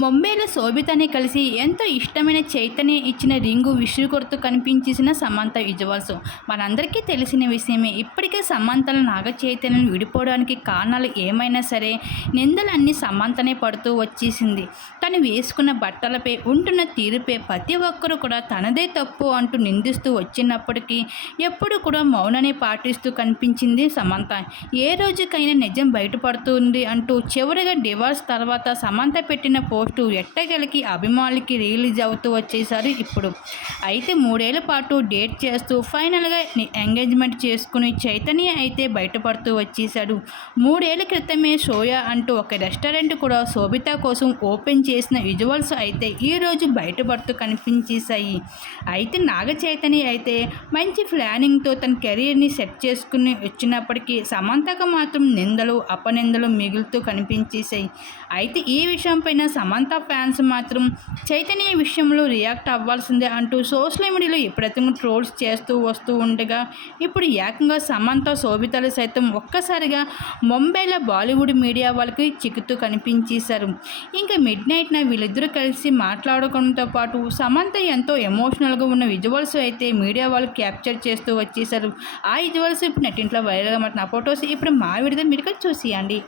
ముంబైలో శోభితని కలిసి ఎంతో ఇష్టమైన చైతన్య ఇచ్చిన రింగు విసురు కొడుతూ కనిపించేసిన సమంత విజువల్స్ మనందరికీ తెలిసిన విషయమే ఇప్పటికే సమంతలు నాగ చైతన్యం విడిపోవడానికి కారణాలు ఏమైనా సరే నిందలన్నీ సమంతనే పడుతూ వచ్చేసింది. తను వేసుకున్న బట్టలపై ఉంటున్న తీరుపై ప్రతి ఒక్కరూ కూడా తనదే తప్పు అంటూ నిందిస్తూ వచ్చినప్పటికీ ఎప్పుడు కూడా మౌననే పాటిస్తూ కనిపించింది సమంత. ఏ రోజుకైనా నిజం బయటపడుతుంది అంటూ చివరిగా డివార్స్ తర్వాత సమంత పెట్టిన పో ఎట్టగలికి అభిమానులకి రిలీజ్ అవుతూ వచ్చేసారు ఇప్పుడు. అయితే మూడేళ్ళ పాటు డేట్ చేస్తూ ఫైనల్గా ఎంగేజ్మెంట్ చేసుకుని చైతన్య అయితే బయటపడుతూ వచ్చేసాడు. మూడేళ్ళ క్రితమే సోయా అంటూ ఒక రెస్టారెంట్ కూడా శోభిత కోసం ఓపెన్ చేసిన విజువల్స్ అయితే ఈరోజు బయటపడుతూ కనిపించేశాయి. అయితే నాగ చైతన్య అయితే మంచి ప్లానింగ్తో తన కెరీర్ని సెట్ చేసుకుని వచ్చినప్పటికీ సమంతకు మాత్రం నిందలు అపనిందలు మిగులుతూ కనిపించేశాయి. అయితే ఈ విషయంపైన సమంత ఫ్యాన్స్ మాత్రం చైతన్య విషయంలో రియాక్ట్ అవ్వాల్సిందే అంటూ సోషల్ మీడియాలో ఎప్పుడైతే ట్రోల్స్ చేస్తూ వస్తూ ఉండగా ఇప్పుడు ఏకంగా సమంత శోభితలు సైతం ఒక్కసారిగా ముంబైలో బాలీవుడ్ మీడియా వాళ్ళకి చిక్కుతూ కనిపించేశారు. ఇంకా మిడ్ నైట్న వీళ్ళిద్దరూ కలిసి మాట్లాడుకోవడంతో పాటు సమంత ఎంతో ఎమోషనల్గా ఉన్న విజువల్స్ అయితే మీడియా వాళ్ళు క్యాప్చర్ చేస్తూ వచ్చేసారు ఆ విజువల్స్ ఇప్పుడు నెట్టింట్లో వైరల్గా మాట్లాడిన ఫొటోస్ ఇప్పుడు మా విడుదల మీరు కూడా చూసియండి.